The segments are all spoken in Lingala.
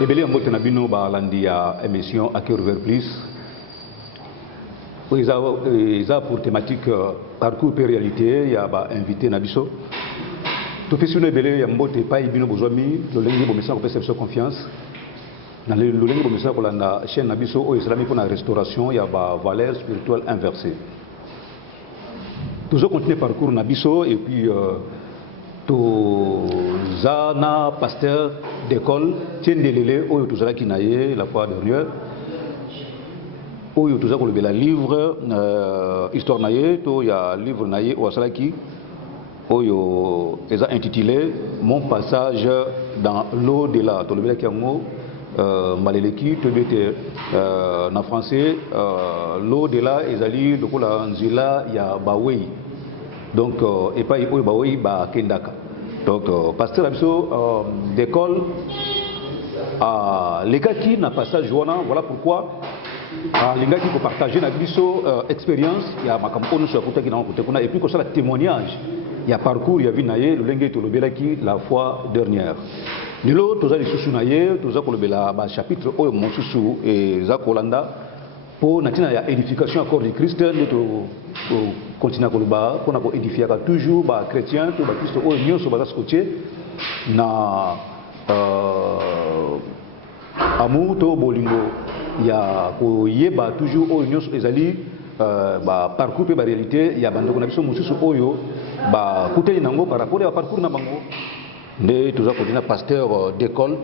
ebele mbote na bino ba landi ya émission à cœur ouvert plus. Ils ont pour thématique parcours et réalité, il y a invité Nabiso. Tout fait sur le belé, il y a mbote pas ibino bozomi, le lengi bo message pour faire confiance. Dans le lengi bo message pour la chaîne Nabiso au islamique pour la restauration, il y a valeur spirituelle inversée. Toujours continuer parcours Nabiso et puis Zana, pasteur d'école, tiens de l'élé, où tout ça qui naïe la fois dernière. Où tout ça qu'on le livre, histoire naïe, il y a livre naïe ou à qui, où ils ont intitulé Mon passage dans l'au-delà. Tout le monde qui a un mot, Maléleki, tout le monde en français, l'au-delà, ils ont dit, donc là, Nzila, il y a Baoui. Donc, et pas Baoui, bah Kendaka. Donc, pasteur Abiso d'école, les gars qui n'ont pas ça, voilà pourquoi les gars qui peuvent partager notre expérience, il y a ma campagne sur côté qui n'a côté et puis comme ça le témoignage, il y a parcours, il y a vinaye, le lengue to le belaki la fois dernière. Nilo tous les sous naye, tous les bela chapitre au mon sous et Zakolanda pour natina ya édification accord de Christ to continuer à koloba pour na ko édifier toujours ba chrétien to ba Christ au nyo so ba scotché na amour to bolingo ya ko yeba toujours au nyo ezali ba parcours pe ba réalité ya bando ko na biso mususu oyo ba kuteli nango par rapport à parcours na bango nde toujours ko dina pasteur d'école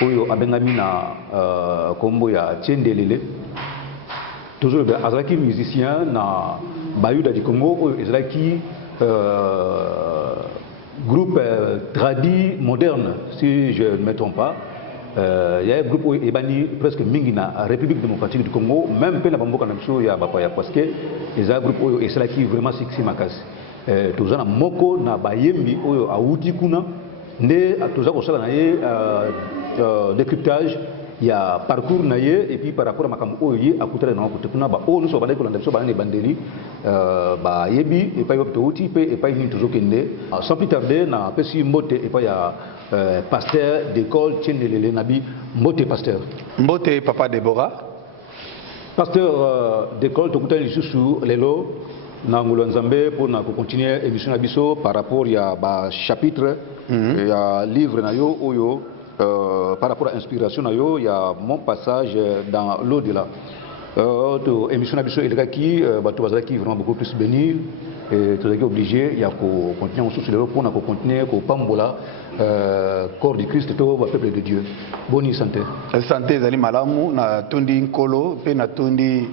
oyo abengami na kombo ya Tiendelele toujours azalaki musicien na Bayuda du Congo oyo ezalaki groupe tradi moderne si je ne me trompe pas. Il y a un groupe où il presque mingi na République démocratique du Congo, même peu na bamboka na biso ya bapaya parce que les groupes où et cela qui vraiment sexy makasi. Tous na moko na bayembi oyo auti kuna ne atoza ko sala na ye décryptage il y a parcours naie et puis par rapport à makambo oyo akutela na ko kuna ba o nous so ba ko landa biso ba ne bandeli ba yebi et pas yo outi pe et pas ni toujours kende sans plus tarder na pesi mbote et pas ya pasteur d'école Tiendelele nabi mbote pasteur mbote papa Deborah pasteur d'école to kutali susu lelo na ngolo nzambe pour na continuer émission nabiso par rapport ya ba chapitre ya livre na yo oyo par rapport à l'inspiration, il y a mon passage dans l'au-delà. Émission Nabiso et qui vraiment beaucoup plus béni. Et tu es obligé, il y a qu'on continue en sous le pour qu'on continue qu'on pambola corps du Christ tout le peuple de Dieu. Bonne santé. Santé zali malamu na tondi nkolo pe na tondi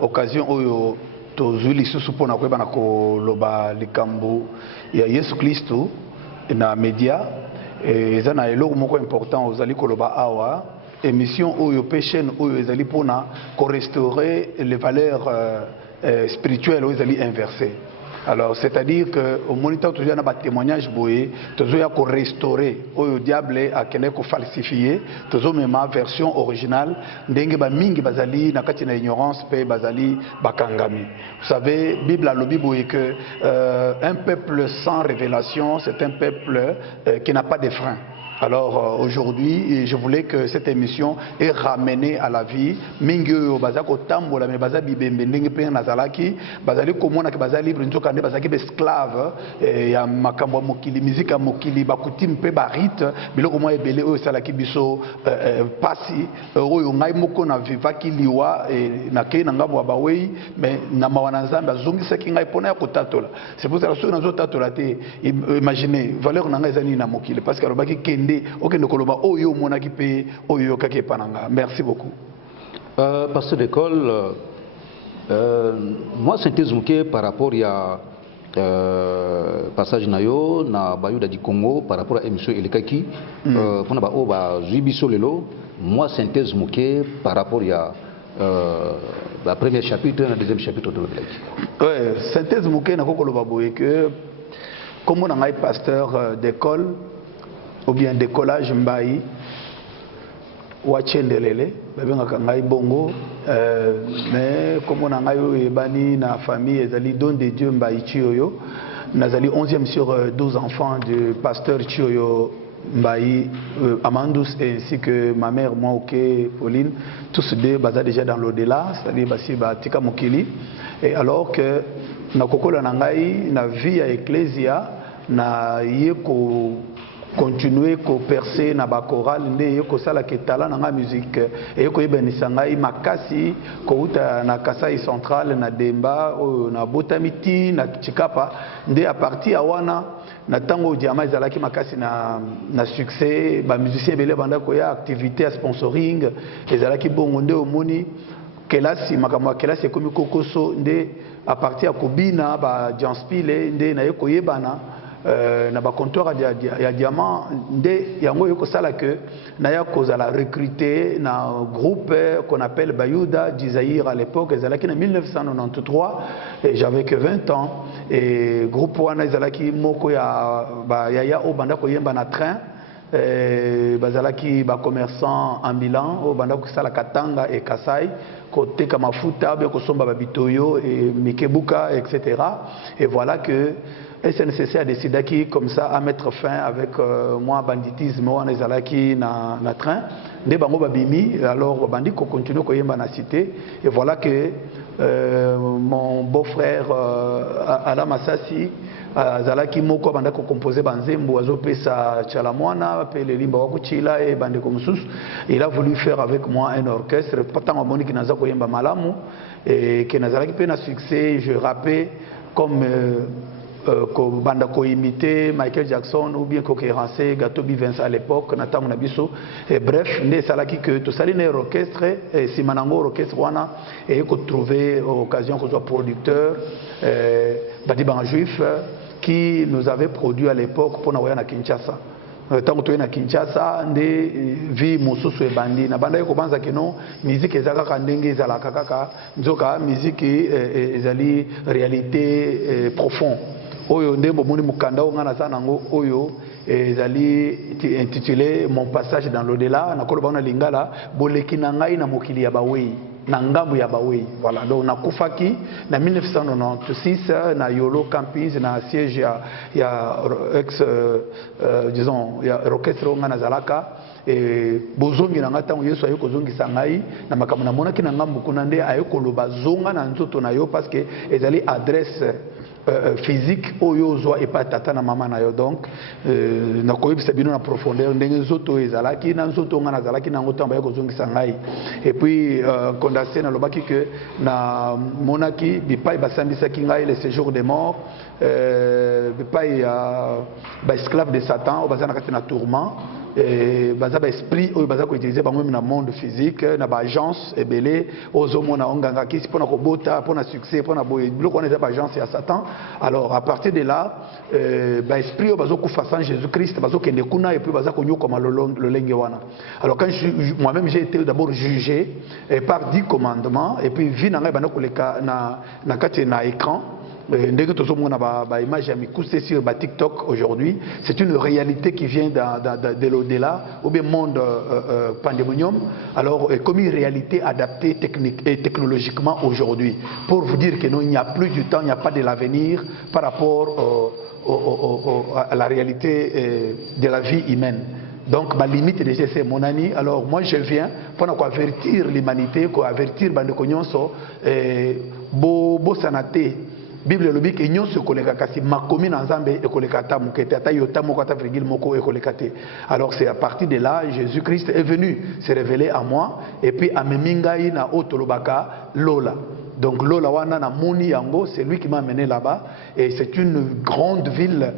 occasion oyo tozuli susu pona ko bana ko loba likambo ya Yesu Kristo na media. Et ça na eloko moko important ozali koloba awa émission oyo pe chaîne oyo ezali pona ko restaurer les valeurs spirituelles oyo ezali inversées. Alors c'est-à-dire que au moniteur toujours na ba témoignage boye toujours ya ko restaurer oyo diable a kene ko falsifier toujours même version originale ndenge ba mingi bazali na kati na ignorance pe bazali bakangami. Vous savez Bible a lobi boye que un peuple sans révélation c'est un peuple qui n'a pas de frein. Alors aujourd'hui, je voulais que cette émission est ramenée à la vie. Mingi bazako tambola me bazabi bembendenge pe nazalaki bazali komona ke bazali libre nzoka nde bazaki be esclave ya makambo mokili musique mokili bakutim pe barite biloko mo ebele oyo salaki biso pasi oyo ngai moko na vivaki liwa na kei na ngambo bawei mais na mawana nzambe azongisaki ngai pona ya kotatola. C'est pour ça que nazo tatola te imaginez valeur na ngai ezali na mokili parce que alobaki kende merci beaucoup. Pasteur d'école, moi synthèse par rapport à passage nayo na Bayuda du Congo par rapport à émission Elekaki pour na ba o ba Zubiso lelo moi synthèse par rapport à la première chapitre et le deuxième chapitre de l'Eleki. Ouais, synthèse muke na ko loba boye que comme on a un pasteur d'école ou bien décollage mbayi wa Tiendelele babengaka ngai bongo mais comme on a ngai ebani na famille ezali don de Dieu mbayi chioyo nazali 11e sur 12 enfants du pasteur Chioyo Mbaï, Amandous ainsi que ma mère, moi, ok, Pauline, tous deux basés déjà dans l'au-delà, c'est-à-dire basi batika mokili. Et alors que na kokola nangai na vie à ecclesia na yeko continuer ko percer na ba chorale nde yeko sala ke talent na musique et yeko yebenisa ngai makasi ko uta na Kasai central na Demba na Botamiti na Chikapa nde à partir ya wana na tango diama ezalaki makasi na succès ba musicien belé banda ko ya activité à sponsoring ezalaki bongo nde omoni kelasi makambo ya kelasi ekomi kokoso nde à partir ya kobina ba janspile nde na ye koyebana na ba comptoir ya diamant nde yango yo kosala que na ya kozala recruter na groupe qu'on appelle Bayuda d'Isaïr à l'époque ezalaki na 1993 et j'avais que 20 ans et groupe wana ezalaki moko ya ba yaya o banda koyemba na train bazalaki ba commerçant ambulant o banda kosala Katanga et Kasai côté Kamafuta bien kosomba ba bitoyo et Mikebuka etc. Et voilà que SNCC a décidé comme ça à mettre fin avec moi banditisme on ezalaki na train nde bango babimi alors bandi ko continue ko yemba na cité et voilà que mon beau-frère Ala Masasi azalaki moko banda ko composer banzembo azopesa chalamwana pe le limba wakuchila et bande comme sous il a voulu faire avec moi un orchestre pourtant monique naza ko yemba malamu et que nazalaki pe na succès je rappais comme banda ko imiter Michael Jackson ou bien ko kérancer Gato B Vince à l'époque na tango na biso et bref nde salaki que to sali na orchestre et simanango orchestre wana et ko trouver occasion ko soit producteur badi ban juif qui nous avait produit à l'époque pour na Kinshasa tango to na Kinshasa nde vi mosusu ebandi na banda ko banza keno musique ezaka ka ndenge ezalaka kaka nzoka musique ezali réalité profonde oyo ndembo moni mukanda ngana sana ngo oyo ezali intitulé mon passage dans l'au-delà na koloba na lingala boleki na ngai na mokili ya bawei na ngambu ya bawei voilà donc na kufaki na 1996 na Yolo Campus na siège ya ex disons ya orchestre ngana zalaka et bozongi na ngata Yesu ayo kozongi sangai na makambo na monaki na ngambu kuna nde ayo koloba zonga na nzoto na yo parce que ezali adresse physique oyo zo et pas tata na mama na yo donc na koyebisa bino na profondeur ndenge nzoto ezalaki na nzoto nga nazalaki na ngoto ambaye kozongisa ngai et puis condensé na lobaki que na monaki bipai basambisaki ngai le séjour des morts bipai ba esclave de Satan obazana kati na tourment baza ba esprit oyo baza ko utiliser bango na monde physique na ba agence ebele ozomona onganga kisi pona ko bota pona succès pona boye biloko on est ba agence ya Satan alors à partir de là ba esprit oyo bazo kufa sans Jésus-Christ bazo kende kuna et puis baza ko nyoko lolenge wana alors quand moi-même j'ai été d'abord jugé par 10 commandements et puis vi na ngai bana koleka na kati na écran ndenge tozomona ba image ya mikuse sur ba TikTok aujourd'hui c'est une réalité qui vient de l'au-delà ou bien monde pandémonium alors comme une réalité adaptée technique et technologiquement aujourd'hui pour vous dire que non il n'y a plus du temps il n'y a pas de l'avenir par rapport à la réalité de la vie humaine. Donc ma limite déjà c'est mon ami. Alors moi je viens pour avertir l'humanité, pour avertir bande konyonso bo sanate. Bible lobi ke nyonso koleka kasi makomi na nzambe ekoleka ta mukete ata yota moko ata virgule moko ekolekate. Alors c'est à partir de là Jésus-Christ est venu se révéler à moi et puis amemingai na otolobaka lola. Donc Lola wana na moni yango, c'est lui qui m'a amené là-bas et c'est une grande ville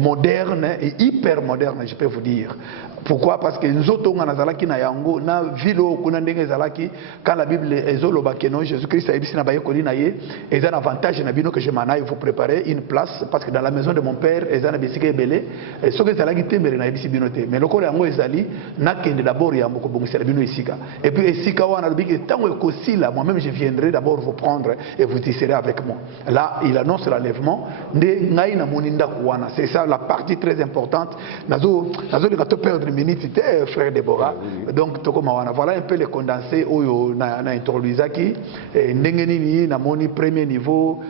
moderne et hyper moderne, je peux vous dire. Pourquoi? Parce que nous autres on a zalaki na yango na ville kuna ndenge zalaki quand la Bible ezoloba que non Jésus-Christ a ebisi na baye kolina ye et un avantage na bino que je m'en aille vous préparer une place parce que dans la maison de mon père ezana bisika ebele et ce que zalaki tembere na ebisi bino te mais lokolo yango ezali na kende d'abord ya moko bongisa bino esika et puis esika wana lobi que tango ekosila moi-même je viendrai d'abord vous prendre et vous tisserez avec moi. Là, il annonce l'enlèvement. C'est ça la partie très importante. Nazo le gâteau perdre une minute, c'était frère Déborah. Donc, voilà un peu les condensés où na introduisaki. Ndengenini na moni premier niveau,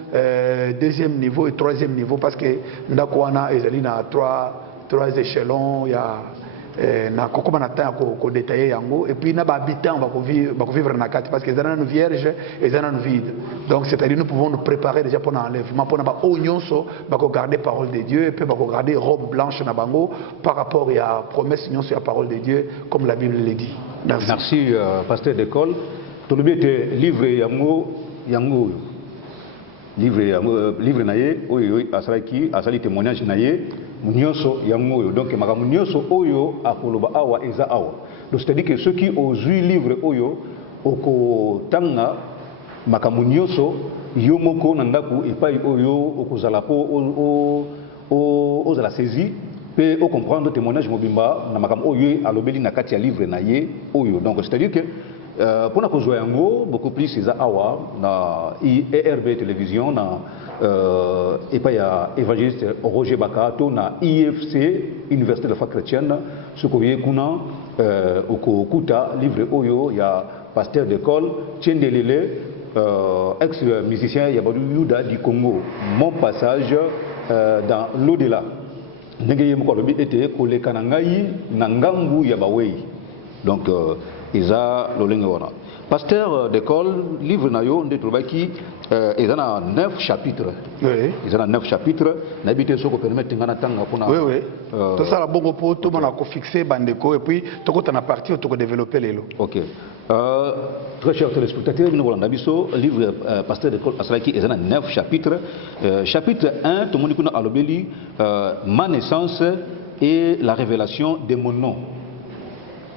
deuxième niveau et troisième niveau parce que ndakwana ezali na 3 échelons, il y a na kokoma na temps ko détailler yango et puis na ba habitants ba vivre na kati parce que les ana vierge et les ana vide. Donc c'est-à-dire nous pouvons nous préparer déjà pour l'enlèvement pour na ba onyonso ba ko garder parole de Dieu et puis ba ko garder robe blanche na bango par rapport à promesse nyonso ya parole de Dieu comme la Bible le dit. Merci. Merci pasteur d'école. Tout le bien te livre yango livre naye oyo asali témoignage naye nyonso yango oyo donc maka nyonso oyo akoloba awa eza awa. Donc c'est-à-dire que ceux qui osent livre oyo oko tanga maka nyonso yomoko na ndaku epai oyo okozala po ozala saisi pe o comprendre témoignage mobimba na makam oyo alobeli na kati ya livre naye oyo. Donc c'est-à-dire que pour na kozwa yango beaucoup plus eza awa na IRB télévision na epa ya évangéliste Roger Bakato na IFC Université de la foi chrétienne sokoye kuna okukuta livre oyo ya pasteur d'école Tiendelele ex musicien ya Yuda du Congo, mon passage dans l'au-delà ndenge ye moko alobi ete koleka na ngai na ngambu ya bawei. Donc Isa lolenge wana pasteur d'école livre nayo nde tolobaki eza na 9 chapitres. Oui. Eza na 9 chapitres na bité soko permettre ngana tanga pona. Oui oui. Tout ça la bongo po tout mona ko fixer bandeko et puis tokota na partie to développer lelo. OK. Très chers téléspectateurs, nous volons d'abisso livre pasteur d'école asalaki eza na 9 chapitres. Chapitre 1 to moni kuna alobeli ma naissance et la révélation de mon nom.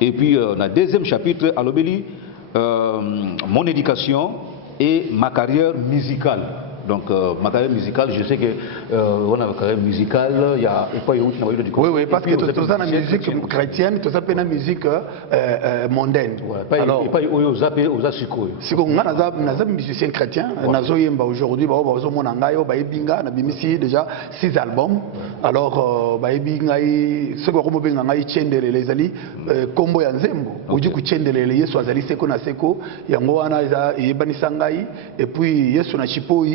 Et puis, dans le deuxième chapitre, à l'obéli, mon éducation et ma carrière musicale. Donc, ma carrière musicale, je sais que on a une carrière musicale, il y a pas eu du coup. Oui, oui, parce que tout ça, la musique chrétienne, tout ça, c'est la musique mondaine. Alors, il pas eu aux zappé, aux asiko. Si on a un musicien chrétien, nazo yemba aujourd'hui, bah on a ngayo, bah ibinga, na bimisi déjà 6 albums. Alors, bah ibinga, ce qu'on a benga ngayi chendele les ali, combo ya nzembo. Uju ku chendele les yesu azali seko na seko, yango wana eza yebani sangai, et puis yesu na chipoi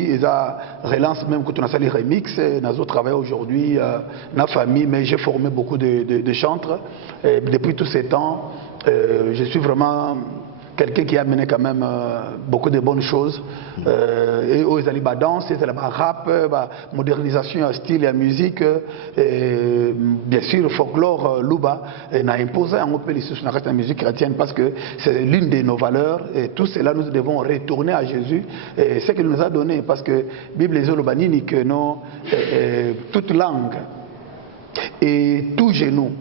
relance même quand on a sali remix, nous travaillé aujourd'hui dans la famille, mais j'ai formé beaucoup de chantres. Et depuis tous ces temps, je suis vraiment quelqu'un qui a mené quand même beaucoup de bonnes choses. Et aux alibas danse, la rap, modernisation, style et musique, et bien sûr le folklore Luba n'a imposé un peu la musique chrétienne parce que c'est l'une de nos valeurs et tout cela nous devons retourner à Jésus et ce qu'il nous a donné parce que Bible les Olobanini que non toute langue et tout genou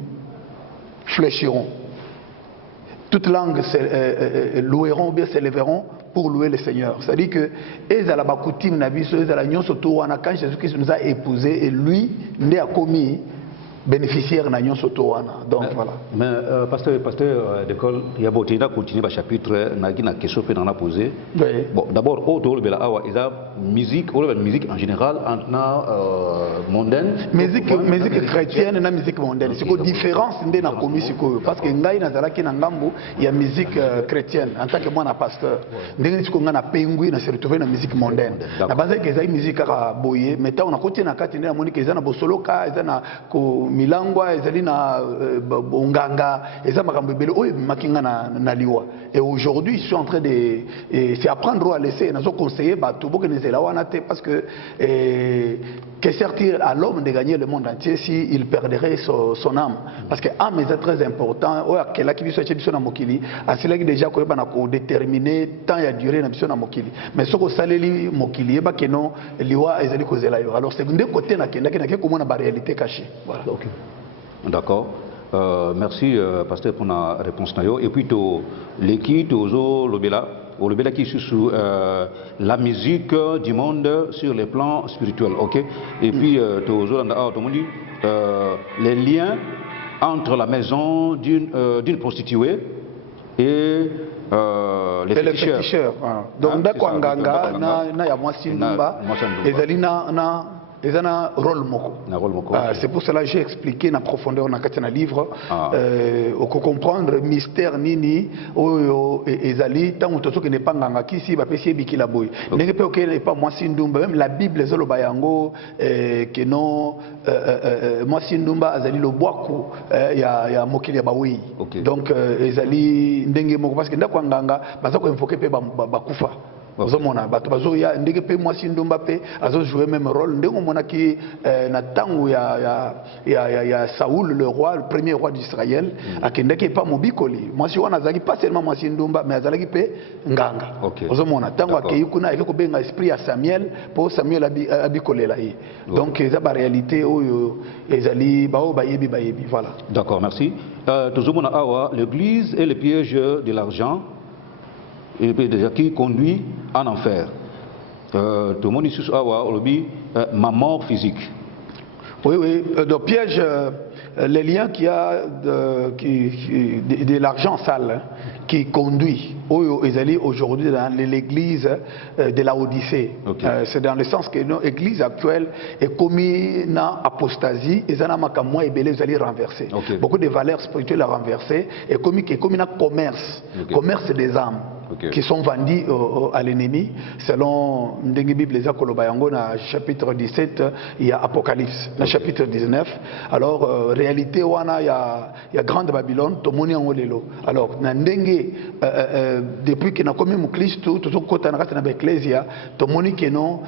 fléchiront. Toutes langues loueront ou bien s'élèveront pour louer le Seigneur. C'est-à-dire que quand Jésus-Christ nous a épousés et lui, né a commis bénéficiaire na nyon soto wana. Donc voilà. Mais pasteur d'école, il y a beaucoup de continuer le chapitre na question que on a posé. Oui. Bon, d'abord autour de la awa, il y a musique en général en mondaine. Musique chrétienne et musique mondaine. C'est quoi différence ndé na komi siko parce que ngai nazala ki na ngambo il y a musique chrétienne en tant que moi na pasteur. Ndenge siko ngana pengui na se retrouver na musique mondaine. Na base que ezali musique ka boye, mais ta on a continué na kati na monique ezana bosoloka ezana ko milangwa ezali na bonganga ezama kambebele oyo makinga na liwa et aujourd'hui je suis en train de c'est apprendre à laisser nazo conseiller bato bokenezela wana te parce que que servir à l'homme de gagner le monde entier si il perdrait son âme parce que âme est très important oyo akela ki biso che biso na mokili asila ki déjà ko bana ko déterminer temps ya durée na biso na mokili mais soko saleli mokili eba keno liwa ezali kozela yo alors c'est de côté na kenda ke komona ba réalité cachée voilà. Okay. D'accord. Merci pasteur pour la réponse nayo et puis l'équipe au lobela qui sur la musique du monde sur les plans spirituels, OK? Et puis les liens entre la maison d'une prostituée et les féticheurs. Donc d'accord nganga na ya mwasi ndumba ezali na ils ont un rôle moko. C'est pour cela que j'ai expliqué en profondeur dans le livre. Pour comprendre mystère nini ezali tant que n'est pas nganga kisi ba pesi bikila boy. N'est pas moi sindumba même la Bible zolo bayango que non moi sindumba azali lo boako ya mokili ba oui. Donc ezali ndenge moko parce que ndako nganga bazako invoquer pe ba kufa. Ozomona bato bazoya ndenge pe mwasi ndumba pe azo jouer même rôle ndenge mona ki na tango ya Saoul le roi le premier roi d'Israël akendeki pa mobikoli mwasi wana azali pas seulement mwasi ndumba mais azalaki pe nganga ozomona tango akeyi kuna ekeko benga esprit ya Samuel po Samuel abikolela yi donc eza ba réalité oyo ezali bao bayebi voilà. D'accord, merci. Tozomona awa l'église est le piège de l'argent et déjà qui conduit en enfer. Tout le monde ici a ma mort physique. Oui, le piège, les liens qu'il y a de l'argent sale qui conduit aujourd'hui dans l'église de la Odyssée. C'est dans le sens que l'église actuelle est commise dans l'apostasie et ça n'a pas moins et vous allez renverser. Beaucoup de valeurs spirituelles à renverser et commis dans le commerce des âmes. Qui sont vendus à l'ennemi selon Ndengi Bible les Akolobayango na chapitre 17 il y a Apocalypse na chapitre 19 alors réalité wana il y a grande Babylone tomoni en lelo alors na Ndengi depuis que na commis mu Christ tout kota na kata na ecclesia tomoni que non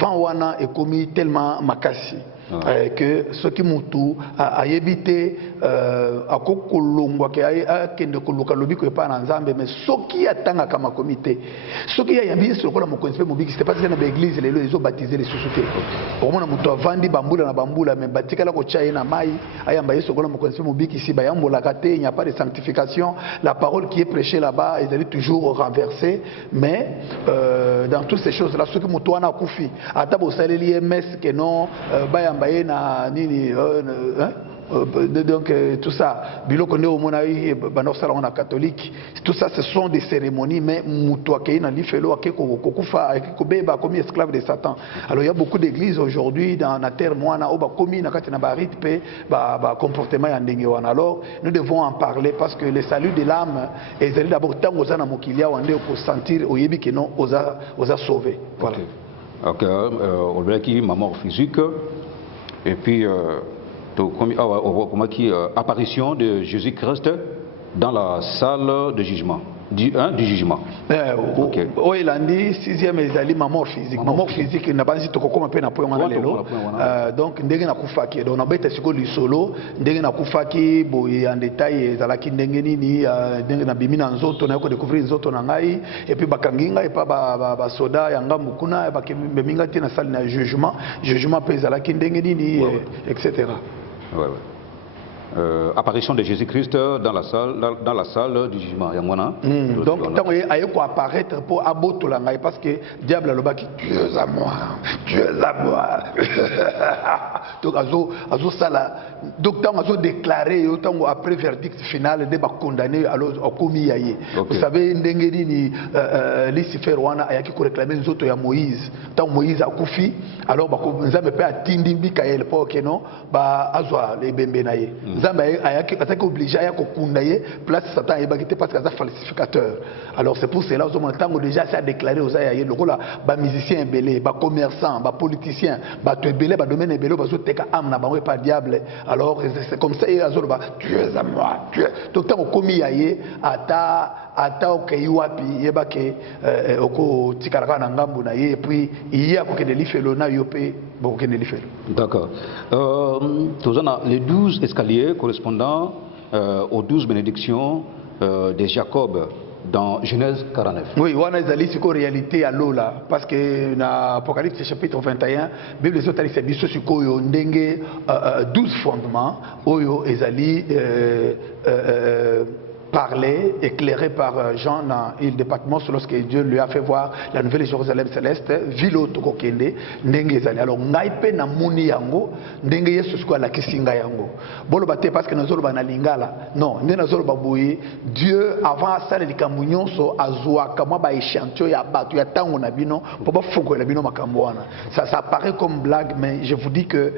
vent wana est commis tellement makasi que ce qui mutu a évité à kokolongwa ke a kende koluka lobiko e pa na nzambe mais soki atanga kama comité soki ya yambi sur ko la mokonzi mobiki c'était pas que na l'église les ils ont baptisé les sociétés au moins mutu avandi bambula na bambula mais batikala ko chaye na mai ayamba yeso ko la mokonzi mobiki si bayambola kate il n'y a pas de sanctification la parole qui est prêchée là-bas elle est toujours renversée mais dans toutes ces choses là ce que mutu wana kufi atabo saleli ms que non bayamba na nini donc tout ça biloko nde omona banosala wana catholique tout ça ce sont des cérémonies mais mutu akei na lifelo akeko kokufa akeko beba comme esclave de Satan. Alors il y a beaucoup d'églises aujourd'hui dans la terre moana oba komi na kati na ba rite pe ba comportement ya ndenge wana. Alors nous devons en parler parce que le salut de l'âme est d'abord tango za na mokilia wande ko sentir oyebi que non oza sauvé. Voilà. OK, on veut qui ma mort physique et puis apparition de Jésus-Christ dans la salle de jugement. Du jugement. Oui, il a dit, sixième, il ma mort physique. Ma mort physique, il n'a pas dit que comme un peu na point donc, ndenge na kufaki. Donc, on a bête sur le solo, ndenge na kufaki, boy en détail, zalaki ndenge nini, ndenge na bimina nzoto, na yoko découvrir nzoto na ngai, et puis bakanginga, et pas ba soda, yanga mukuna, et bakeminga tina salle na jugement, jugement pe zalaki ndenge nini, etc. Ouais. Apparition de Jésus-Christ dans la salle du jugement. Donc, quand il faut apparaître pour abotolangai parce que diable a le baki, tu es à moi, tu es à moi. Donc, azo sala. Donc, quand azo déclaré, autant après verdict final, de condamné alors au commis yaye. Vous savez, ndengeni ni Lucifer wana ayaki ko réclamer les autres ya Moïse. Tant Moïse a koufi, alors ba ko nzambe pe atindi Mikaël pour que non ba azwa les bembe naye. Nzambe ayaki ataki obligé ayako kundaye place Satan ebakité parce qu'il est falsificateur. Alors c'est pour cela au tango déjà ça a déclaré aux ayaye lokola ba musicien belé, ba commerçant, ba politicien, ba to belé, ba domaine belé ba zo teka âme na bango pas diable. Alors c'est comme ça et azo ba tu es à moi, tu es. Donc tango komi yaye ata okei wapi yebake oko tikaraka na ngambu na ye et puis il y a ko ke de lifelo na yope bon ke de lifelo. D'accord. Les 12 escaliers correspondant aux 12 bénédictions de Jacob dans Genèse 49. Oui, on a des réalité à l'eau là, parce que dans Apocalypse chapitre 21, la Bible est c'est biso suko yo ndenge 12 fondements oyo ezali parlé, éclairé par Jean dans le département, lorsque Dieu lui a fait voir la nouvelle Jérusalem céleste, ville Tokokende, ndenge zali. Alors, ngaipe na muni yango, ndenge Yesu siko la kisinga yango. Bolo bate parce que nous sommes na lingala. Non, nous sommes babouye. Dieu avant ça les kamunyon so azwa kama ba échantillon ya batu ya tango na bino pour pas fuko la bino makamboana. Ça paraît comme blague, mais je vous dis que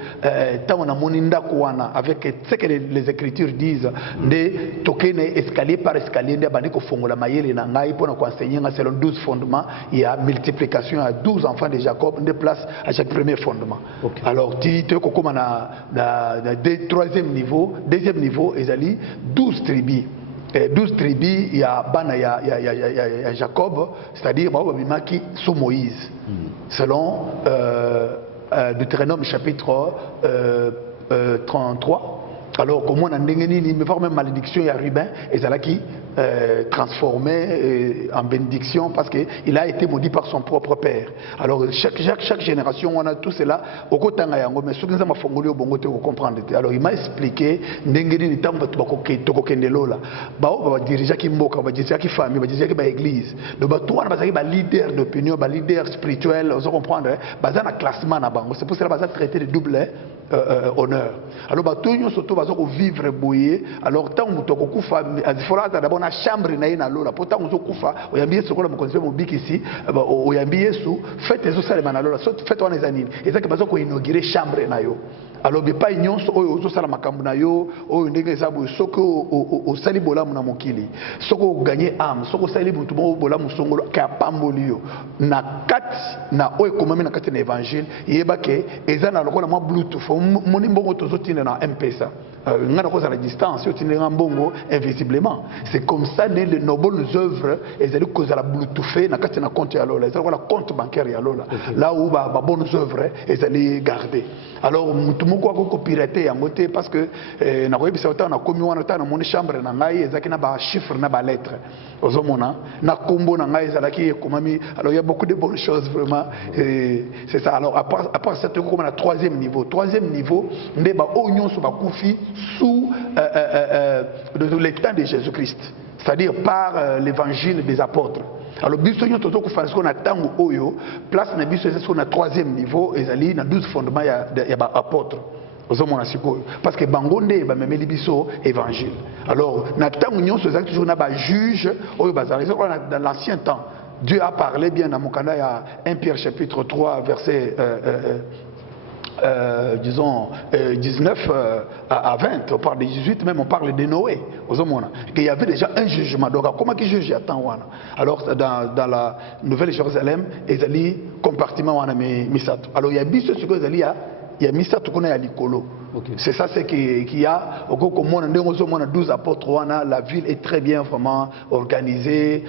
tango na muni ndakwana avec ce que les Écritures disent, de tokene escalier par escalier, de bandiko fongola mayele na ngai pour nous enseigner selon 12 fondements. Il y a multiplication à 12 enfants de Jacob, de place à chaque premier fondement. Okay. Alors, tu te comme na troisième niveau, deuxième niveau, ezali 12 tribus. 12 tribus, il y a Bana, il y a Jacob, c'est-à-dire qui sous Moïse, selon Deutéronome chapitre 33. Alors, comment on a une même malédiction, il y a Ruben, et c'est là qui transformé en bénédiction parce qu'il a été maudit par son propre père. Alors, chaque génération, on a tout cela. Au côté de Yango, mais ce que nous avons fait, vous comprendre. Alors, il m'a expliqué, Ndengeni, temps Tokokendelola, Bao, dirigeant qui mboka, dirigeant qui famille, dirigeant qui église. Le bateau, on a leader d'opinion, leader spirituel, vous comprendre, basé un classement na bango. C'est pour cela que traité de double honneur. Alors, bateau, nous surtout, vivre bouillé. Alors, tant que vous kufa, il faut d'abord na chambre na ina lola. Pourtant, vous kufa, vous yambiye ce qu'on a considéré mon bic ici, vous yambiye sous, faites les autres na lola, faites-on les années. Et ça que vous avez inauguré chambre na yo. Alors, il n'y a pas une chose qui est na yo, ou une chose qui au sali bola muna mokili. Ce que gagner âme, ce que sali butumo bola musongolo qui a pambolio. Na kat na oe komami na kat na évangile, yebake ezana lokola mo bluetooth, moni mbongo tozotine na M-Pesa. Ngana cause à la distance, yotine mbongo invisiblement. C'est comme ça les nobles œuvres, ezali cause à la bluetooth na kat na compte ya lola, ezali la compte bancaire ya lola. Là où ba bonnes œuvres ezali garder. Alors mutumoko ko pirater yango te parce que na ko yebisa autant na komi wana ta na moni chambre na ngai ezaki na ba chiffre na ba lettre ozomona na kombo na ngai ezalaki komami. Alors il y a beaucoup de bonnes choses vraiment, c'est ça. Alors à part ça comme na troisième niveau nde ba onyon so ba kufi sous le temps de Jésus-Christ, c'est-à-dire par l'évangile des apôtres. Alors biso nyo toto kufa ce qu'on a tango oyo place na biso c'est ce qu'on a troisième niveau ezali na 12 fondements ya ba apôtres. Parce que bangonde ba memeli biso évangile. Alors na tango nyonso ezali toujours na ba juge oyo bazali dans l'ancien temps. Dieu a parlé bien dans Mokanda, il y a 1 Pierre chapitre 3 verset disons 19 à 20, on parle de 18, même on parle de Noé. Il y avait déjà un jugement. Donc comment qui juge alors dans la Nouvelle Jérusalem, ils allaient compartiment wana misato. Alors il y a biso ce que il y a misato qu'on a à l'icolo. Okay. C'est ça c'est qu'il y a au Congo, 12 apôtres, la ville est très bien vraiment organisée.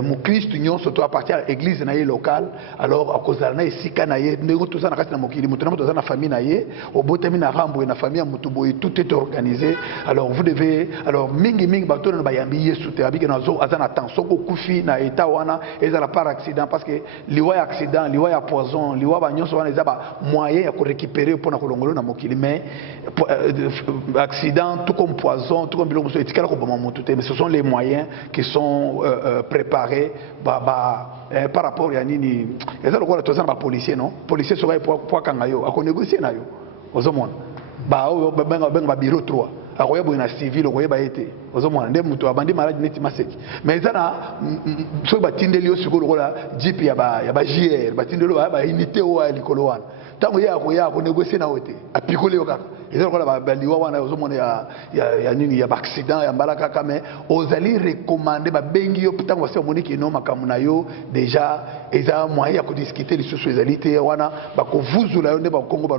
Mon Christ union surtout appartient à l'église locale. Alors à cause de la sika naie, tout ça na reste na mokili, mutu na famille naie, au botemi na rambo et na famille mutuboy, tout est organisé. Alors vous devez, alors mingi bato na bayambi Yesu te abiki na zo azana attention ko kufi na eta wana ezala par accident parce que liwa accident, liwa poison, liwa ba nyonso wana ezaba moyen ya ko récupérer pour na kolongolo na mokili, mais accident, tout comme poison, tout comme mais ce sont les moyens qui sont préparés par rapport à Nini. Et ça, le policier, non? Policier serait pour Kangayo, à négocier nayo. Aux hommes, bureau 3. Alors il y a civil, il y a été. Aux hommes, des moutons, abandonnés malades, net masséki. Mais ça na, soit batindelio sur le rôle, jeep ya ba JR, batindelio ba unité ou à l'icoloan. Tant qu'il y a négocier na ote, à picoler au cas. Et ça la liwa wana aux hommes ya nini ya accident ya balaka kame. Aux alliés recommandés ba bengi yo putain on sait monique no makamuna yo déjà eza moyen ya discuter les sous alité wana ba ko vuzula yo ne ba Congo ba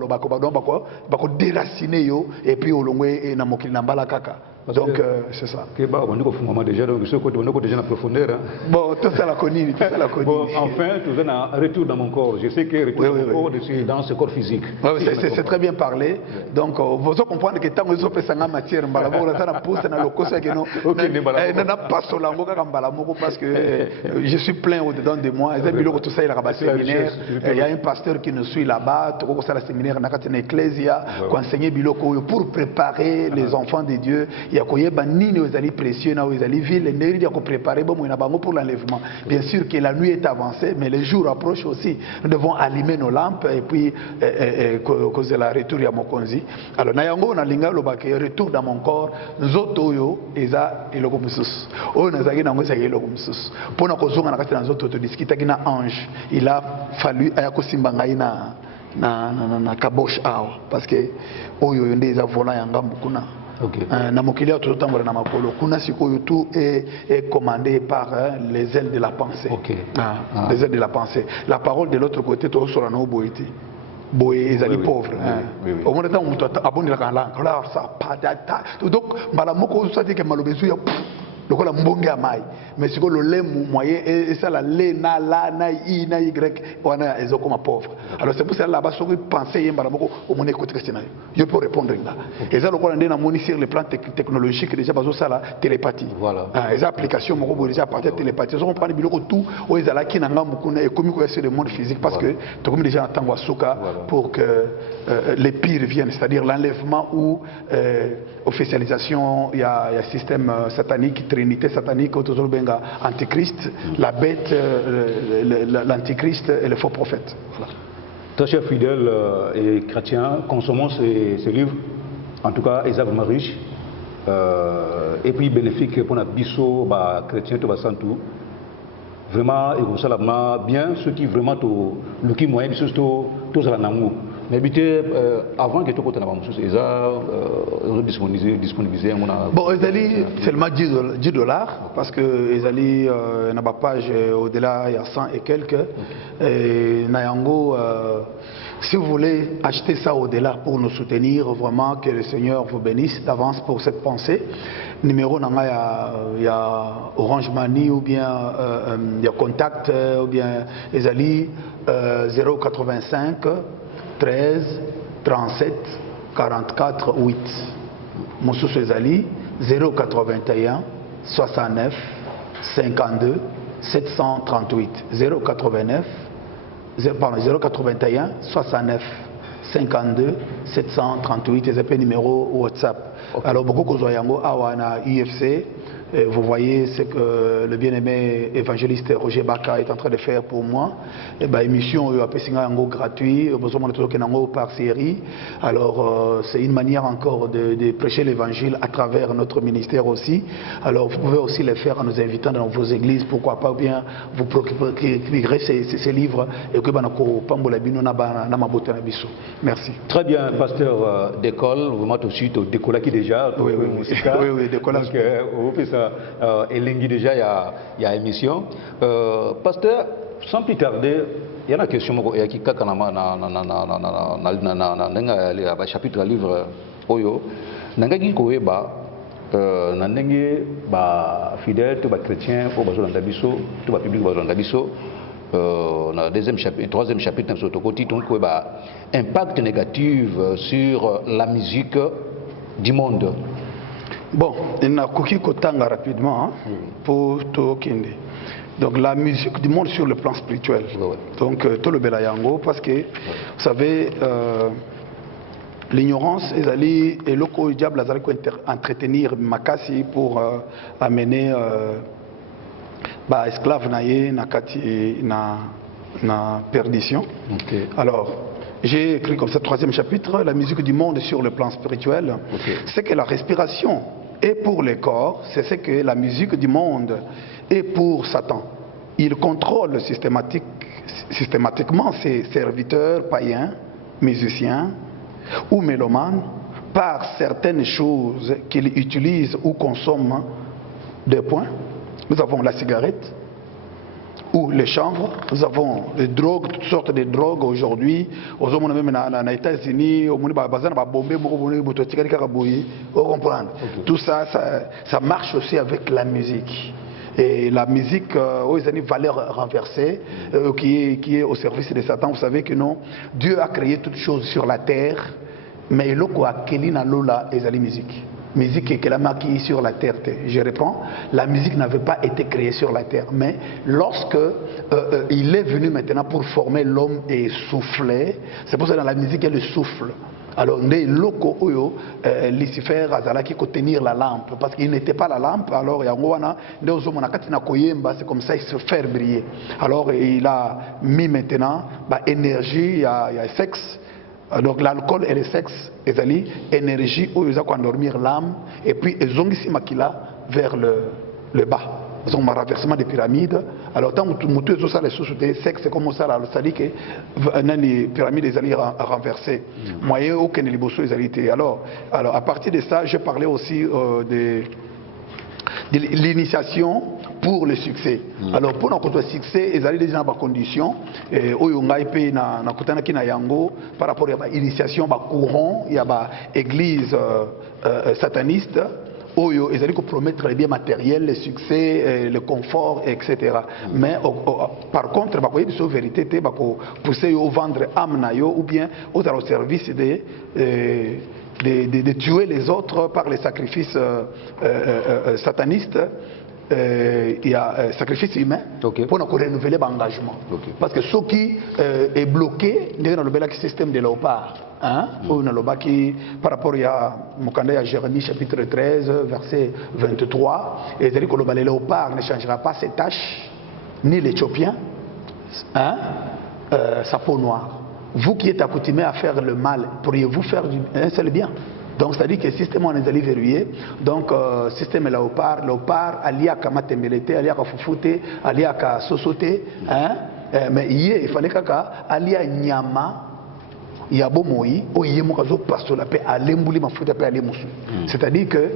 ko déraciner yo et puis olongwe na mokili na balaka kaka. Donc c'est ça. On est déjà donc ce côté on est déjà en profondeur. Bon tout ça la connu, tout ça la connu. Bon enfin tout un retour dans mon corps. Je sais que retour dans mon corps dans ce corps physique. C'est très bien parlé. Donc vous comprenez que tant que vous faites ça en matière mbala vous ça na pousse na lokosa que non. Na pas solango ka mbala moko parce que je suis plein au-dedans de moi. Tout ça il a séminaire. Il y a un pasteur qui nous suit là-bas, tout ça la séminaire na katena ecclesia, enseigner biloko pour préparer les enfants de Dieu. ya koyeba nini ezali précieux na ezali ville ndenge ya ko préparer bon na bango pour l'enlèvement. Bien sûr que la nuit est avancée, mais le jour approche aussi. Nous devons allumer nos lampes et puis causer la retour ya mokonzi. Alors na yango na linga lobake retour dans mon corps nzoto yo eza eloko mususu. Oyo nazaki nango eza eloko mususu. Pona kozonga na kati na nzoto to discuter na ange. Il a fallu ayako simba ngai na kabosh awa parce que oyo nde eza volant ya ngambu kuna. Okay. Na mokili ya tozotambola na makolo kuna sikoyo tout est commandé par les ailes de la pensée. Okay. Les ailes de la pensée. La parole de l'autre côté tozosola na oboyeti. Boye ezali pauvre. Au moins temps muto abondelaka la alors ça pas data. Donc mbala moko so que malobezu ya lokola mbonge ya mai mais siko le lait moyen et ça la lait na la na i na y wana ezokoma pauvre. Alors c'est pour ça là-bas so penser yemba moko au mon écoute question je peux répondre là et ça lokola ndena moni sur le plan technologique déjà bazo ça la télépathie voilà les applications moko déjà partir télépathie so comprendre biloko tout o ezala ki na ngambu kuna et comme quoi sur le monde physique parce que tu comme déjà tango asoka pour que les pires viennent, c'est-à-dire l'enlèvement ou officialisation il y a système satanique trinité satanique autour benga antichrist la bête l'antichrist et le faux prophète. Voilà. Très chers fidèles et chrétiens, consommons ces livres, en tout cas, ils sont vraiment riches et puis bénéfiques pour les bisso, chrétiens, tout ça, tout. Vraiment, et vous savez bien, ceux qui vraiment, le qui moyen, tout ça, mais avant que tout le monde ils disponibilisé. Bon, seulement $10 parce que ils na ba page au-delà il y a 100 et quelques. Et Nayango, si vous voulez acheter ça au-delà pour nous soutenir, vraiment que le Seigneur vous bénisse d'avance pour cette pensée. Numéro il y a Orange Money ou bien il y a Contact ou bien Ezali 085 13 37 44 8. Moussou Ezali 081 69 52 738 081 69 52 738 et c'est numéro WhatsApp. Okay. Alors beaucoup de gens à UFC. Vous voyez ce que le bien-aimé évangéliste Roger Baka est en train de faire pour moi. Et ben émission gratuit, par série. Alors c'est une manière encore de prêcher l'évangile à travers notre ministère aussi. Alors vous pouvez aussi le faire en nous invitant dans vos églises, pourquoi pas bien vous procurer ces livres et que merci. Très bien, pasteur d'école, vous m'avez aussi décollé déjà. Oui, décollage. Elengi déjà il y a émission. Pasteur, sans plus tarder, il y a une question qui est dans le chapitre livre Oyo. Nangaki koeba nandenge ba fidèle to ba chrétien au bazo landabiso to ba public bazo landabiso dans deuxième chapitre troisième chapitre dans ce côté donc koeba impact négatif sur la musique du monde. Bon, il a coquille kotanga rapidement pour tout kende. Donc la musique du monde sur le plan spirituel. Donc tout le belayango parce que vous savez l'ignorance et le diable a entretenir makasi pour amener esclave naye na perdition. Okay. Alors j'ai écrit comme ça troisième chapitre, la musique du monde sur le plan spirituel. Okay. C'est que la respiration est pour le corps, c'est ce que la musique du monde est pour Satan. Il contrôle systématiquement ses serviteurs païens, musiciens ou mélomanes par certaines choses qu'il utilise ou consomme. Deux points. Nous avons la cigarette ou les chanvres, nous avons les drogues, toutes sortes de drogues aujourd'hui. Aux États-Unis, tout ça, ça marche aussi avec la musique. Et la musique, aux années valeur renversée, qui est au service de Satan. Vous savez que non, Dieu a créé toutes choses sur la terre, mais il a créé la musique. Musique que la marquée sur la terre. Je reprends, la musique n'avait pas été créée sur la terre, mais lorsque il est venu maintenant pour former l'homme et souffler, c'est pour ça que dans la musique il y a le souffle. Alors les locaux Lucifer azalaki ko tenir la lampe parce qu'il n'était pas la lampe. Alors yangwana ndeozo monakati na koyemba, c'est comme ça il se fait briller. Alors il a mis maintenant énergie, il y a sexe. Donc l'alcool et le sexe, ezali énergie où ils ont endormir l'âme et puis ils ont ici makila vers le bas. Ils ont un renversement des pyramides. Alors tant que tout ça les sous-soutés, sexe c'est comme ça, ça dit que les pyramides ils allaient renverser. Moyen aucun les bossos ils allaient été. Alors à partir de ça, je parlais aussi de l'initiation pour le succès. Alors pour notre succès, ils allaient déjà dans des conditions par rapport à l'initiation, courant, il y a église sataniste. Ils allaient promettre les biens matériels, le succès, le confort, etc. Mais par contre, il y a une vérité, il faut pousser à vendre âme ou bien au service de tuer les autres par les sacrifices satanistes. Il y a sacrifice humain pour renouveler l'engagement. Parce que ce qui est bloqué, c'est le système de léopard. Par rapport à Jérémie chapitre 13, verset 23, et c'est-à-dire que le léopard ne changera pas ses taches, ni l'Éthiopien, sa peau noire. Vous qui êtes accoutumés à faire le mal, pourriez-vous faire un seul bien? Donc, c'est-à-dire que le système on est allé verrouiller. Donc, système léopard, aliaka matembelete, aliaka fufute, aliaka sosote, mais il fallait qu'à alia nyama. Il y a beaucoup c'est-à-dire que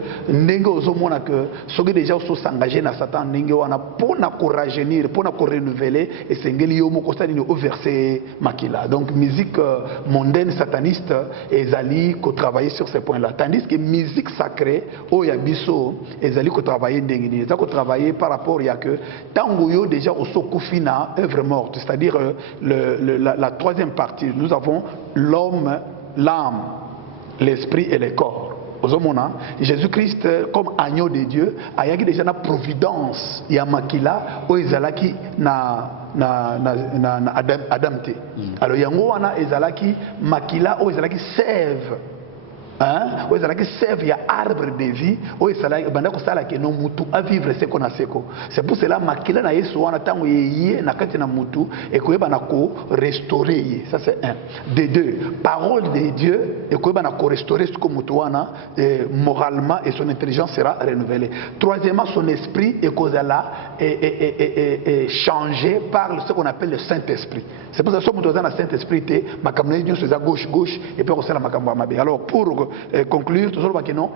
ceux qui déjà s'engagés dans Satan pour rajeunir, pour renouveler et c'est au verset makila. Donc musique mondaine sataniste et zali qui travailler sur ces points-là, tandis que musique sacrée au yabiso et zali qui travailler d'engagé, qui travailler par rapport à que tango déjà au sokufina œuvre morte, c'est-à-dire la troisième partie. Nous avons l'homme, l'âme, l'esprit et le corps. Jésus-Christ, comme agneau de Dieu, a eu déjà la providence. Il y a makila, où il y na adamté. Alors il y a makila, où il y a sève. Où il y a arbre de vie, où il y a vivre ce qu'on a. C'est pour cela makila na yesu wana tango yeye na kati na mutu et ko yeba na ko restaurer. Ça c'est un. De deux, parole de Dieu et ko yeba na ko restaurer ce que mutu wana moralement et son intelligence sera renouvelée. Troisièmement, son esprit et kozala est changé par ce qu'on appelle le Saint-Esprit. C'est pour ça que mutu na Saint-Esprit te makamna Dieu c'est à gauche et puis on sait la makambo mabe. Alors pour conclure toujours que non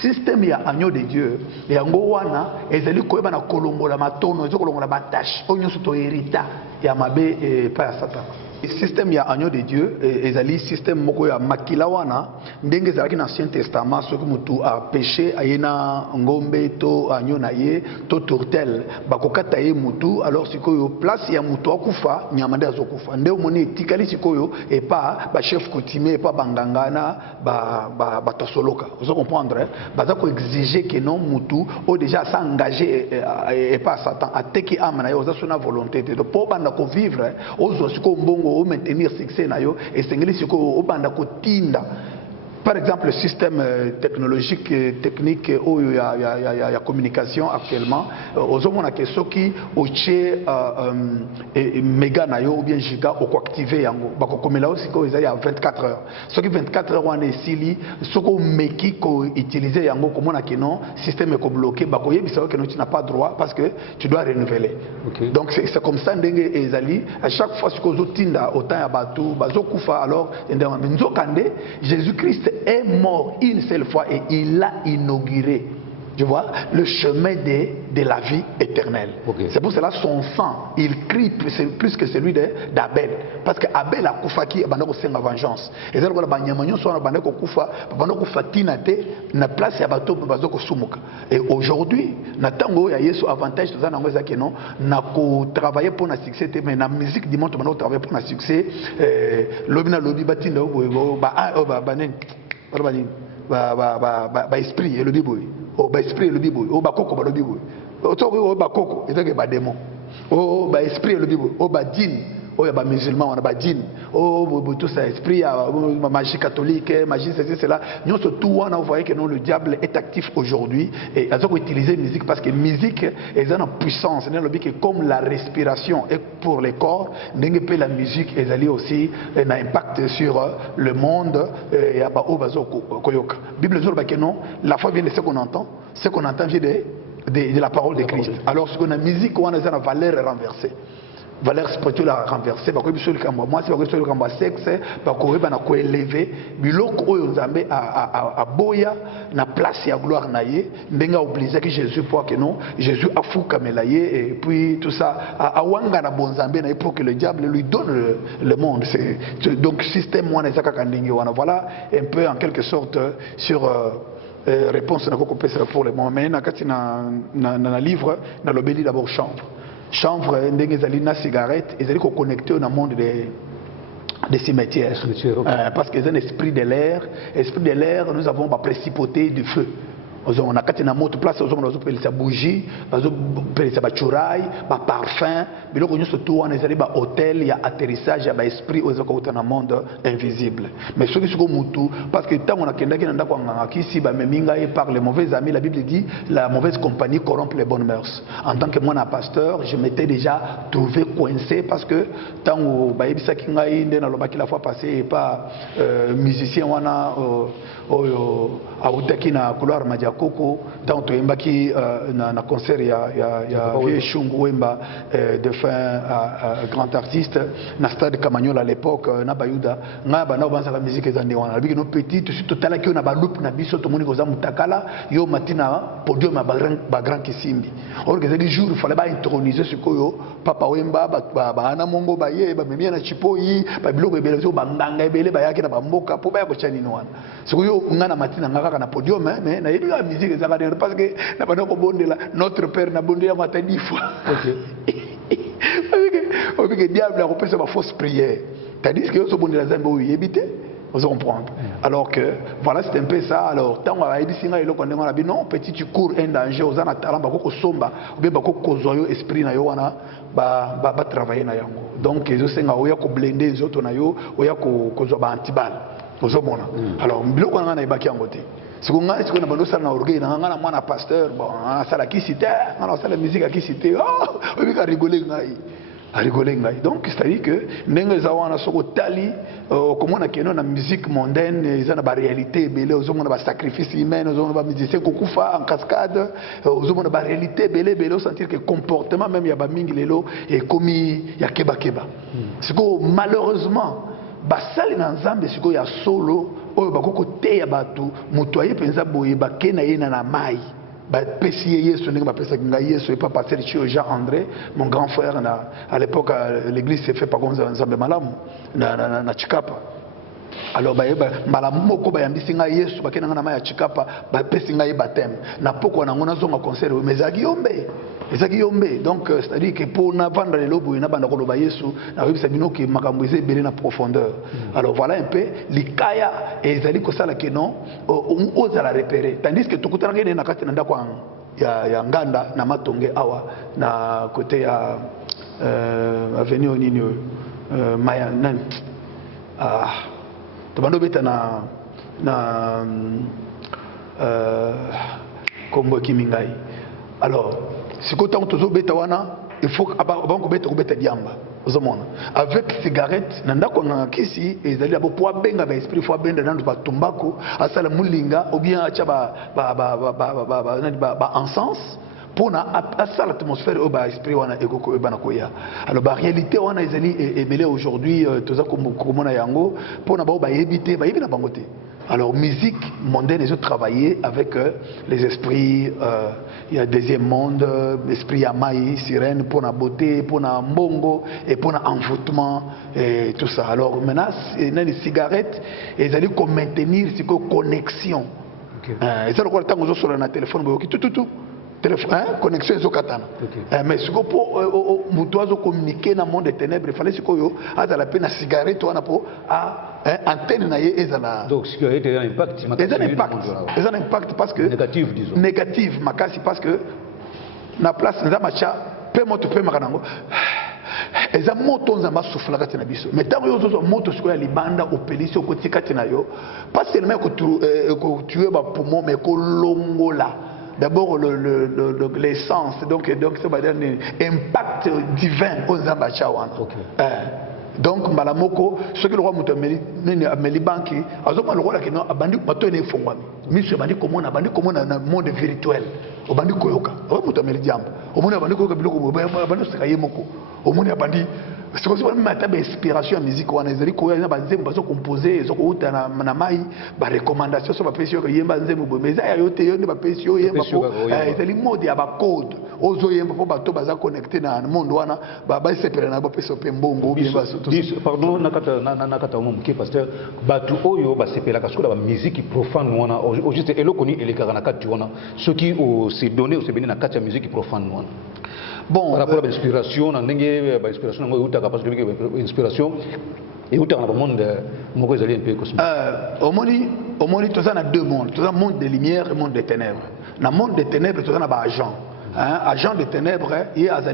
système ya agneau de Dieu et ngo wana ezali koyeba na kolongola matono ezali kolongola batache onyo soto hérita ya mabe et pas ya Satan. Le système ya agneau de Dieu ezali système moko ya makila wana ndenge ezalaki na Ancien Testament soki mutu a péché ayena ngombe to agneau na ye to tourtel bakokata ye mutu alors sikoyo place ya mutu akufa nyama nde azokufa nde omoni etikali sikoyo et pas ba chef coutumier et pas bangangana ba tosoloka vous comprendre baza ko exiger que non mutu o déjà s'engager et pas Satan ateki ame na yo za sona volonté de po banda ko vivre ozo siko mbongo au maintenir succès na yo et sengeli siko au banda ko tinda. Par exemple, le système technologique et technique où il y a communication actuellement, aux hommes on a que ceux qui au tché méga nayo ou bien giga au quoi activer yango. Bako comme là aussi qu'il y a 24 heures. Ceux qui 24 heures on est sili, ceux qui meki ko utiliser yango comme on a que non système est bloqué. Bako yebi c'est que non tu n'as pas droit parce que tu dois renouveler. Okay. Donc c'est comme ça ndengue ezali. À chaque fois ce que tinda autant ya batou bazo kufa alors nzokande Jésus-Christ est mort une seule fois et il a inauguré, tu vois, le chemin de la vie éternelle. Okay. C'est pour cela son sang, il crie plus que celui d'Abel. Parce que Abel a kufa qui a une vengeance. Et c'est pourquoi na place ya bato bazoko sumuka. Et aujourd'hui, na tango ya Yesu avantage tout ça na ngoza que non, na ko travailler pour na succès mais na musique du monde on travailler pour na succès. Lobina lobi batinda ba esprit et le biboy ba esprit et le biboy ba koko ba le biboy to ba koko et que ba démon ba esprit et le biboy ba djinn il y a des musulmans, on a des djinns, tout ça, esprit, magie catholique, magie, c'est cela. Nous, surtout, on a voyé que non, le diable est actif aujourd'hui et ils ont utilisé la musique parce que la musique est une puissance. Comme la respiration est pour les corps, la musique est aussi un impact sur le monde. La Bible dit que non, la foi vient de ce qu'on entend vient de la parole de Christ. Alors, ce qu'on a musique, on a une valeur renversée. Valeur spirituelle renversée, moi c'est le sexe, ko élever biloko oyo nzambe a boya na place ya gloire na ye ndenga obligé que Jésus pour que non Jésus a fouka melaye et puis tout ça a wanga na bonzambe na pour que le diable lui donne le monde. C'est donc système wana ezaka ndenge wana. Voilà un peu en quelque sorte sur réponse na kokopesa pour le moment. Mais na livre na lobeli d'abord chanvre ndenge ezali na cigarette ezali ko connecté au monde des cimetières, parce que c'est un esprit de l'air. Nous avons la principauté du feu. On a quand on a moto place on a sa bougie, on a sa churaille, ba parfum, biloko nous surtout on ezali ba hôtel, il y a atterrissage, ba esprit aux autres dans le monde invisible. Mais ce qui se mutu parce que tant on a kenda kenda kwa ngaki si ba meminga et par les mauvais amis, la Bible dit la mauvaise compagnie corrompt les bonnes mœurs. En tant que moi un pasteur, je m'étais déjà trouvé coincé parce que tant ba yebisa kinga inde na lobaki la fois passée et pas musicien wana oyo autaki na couloir madia koko tant toyembaki na concert ya vieux Shungu Wemba de fin grand artiste na stade Kamanyola à l'époque na bayuda nga bana banza la musique ezande wana biki no petit tout totala ki na ba loupe na biso to moni ko za mutakala yo matina podium ba grand kisimbi or que ces jours il fallait ba introniser ce koyo papa Wemba ba ana mongo ba ye ba memia na chipoi ba biloko ebele so banganga ebele ba yaki na ba mboka po ba ya ko chani no wana ce koyo ngana matina ngaka na podium mais na yebi la musique ezaka parce que na bana ko bondela notre père na bondela mata 10 fois. OK. Que diable a repéré ma fausse prière. Tandis que ce bondela zambe o yebite, vous comprendre. Alors que voilà, c'est un peu ça. Alors tant on a dit singa elo konde ngana bi non petit tu cours un danger aux ana talamba ko somba ou bien ba ko kozoyo esprit na yo wana ba travailler na yango. Donc ezo senga oya ko blender zoto na yo oya ko kozo ba antibal. Alors biloko ngana ibaki yango te. Ce qu'on a, c'est qu'on a besoin de s'organiser. On a un pasteur, bon, on a ça qui cité, on a la musique qui cité. Oh, on a rigolé, donc c'est-à-dire que nous avons ce tali, comme on a que la musique mondaine, ils ont la réalité, ils ont un sacrifice humain, ils ont un musicien qui en cascade, ils ont la réalité, ils sentir que comportement même il y a mingi lelo et comme il y a keba. C'est que malheureusement, basali na nzambe siko ya solo oyo bakoko te ya batu mutu aye penza boye bakena ye na mai ba pesi yesu ndenge bapesa kinga yesu et pas passer chez Jean André mon grand frère à l'époque l'église s'est fait par nzambe malamu na Chikapa. Alors malamu moko bayambisi nga yesu bakena na mai ya Chikapa bapesi nga ye baptême na poko na ngona zonga concert mais ezaki yombe. Donc c'est-à-dire que pour na vendre les lobos na banda koloba yesu na webisa bino ke makambo eze belé na profondeur. Alors voilà un peu likaya et ezali ko sala que non oza la repérer tandis que tukutana ngene na kati na ndako ya nganda na matonge awa na côté ya avenue onini maya nan to bando beta na kombo kimingai. Alors si quand on beta wana il faut avant que beta diamba avec cigarette nanda ko nganga kisi ezali abo po benga ba esprit fo benda nando ba tumbako asala mulinga ou bien acha ba encens pour na asala atmosphère au ba esprit wana ekoko ebana koya. Alors ba réalité wana ezali ebele aujourd'hui toza komona yango pour na ba yebite ba yebina bangote. Alors musique mondaine, ils ont travaillé avec les esprits, il y a deuxième monde, l'esprit Yamaï, sirène, pour la beauté, pour la mbongo, et pour l'envoûtement, et tout ça. Alors maintenant, il y a les cigarettes, et ils allaient maintenir cette connexion. Et ça, le temps où sur le téléphone, tout. Connexion est katana. Mais ce que pour mutuazo communiquer dans le monde des ténèbres, il fallait que à la peine cigarette ou antenne na ezala. Donc ce qui a été un impact. Un impact parce que négatif disons. Négatif makasi parce que na place nza macha pe moto pe makanango. eza moto nzamba souffla kati na biso mais tant yo zo moto siko ya libanda opelisi okoti kati na yo pas seulement ko tuer ba poumon mais ko longola d'abord l'essence donc ça va donner impact divin aux nzamba chawana donc malamoko ce que le roi mutameli ameli banki azoma le roi kino abandi bato ne fongwami miso abandi komona na monde virtuel obandi koyoka roi mutameli jambo omoni abandi koyoka biloko abandi seka yemoko omoni abandi c'est comme si on m'a tapé inspiration musique wana ezali koya na banzembo bazo composer ezoko uta na mai ba recommandation so ba pesio ko yemba nzembo bo meza ya yote yo ne ba pesio yemba ko ezali mode ya ba code ozo yemba po bato baza connecté na monde wana ba sepela na ba peso pe mbongo bien ba surtout pardon nakata omomuke pasteur bato oyo ba sepela ka sokola ba musique profane wana au juste eloko ni elekaka na kati wana ceux qui au se donner au se bénir na kati ya musique profane wana. Bon, par rapport à l'inspiration, on a une inspiration, parce que l'inspiration et où dans le monde, mon un peu cosmique. Au monde, tu as deux mondes, tu as un monde de lumière et un monde de ténèbres. Dans le monde des ténèbres, tu as un agent. Agent de ténèbres, il y a des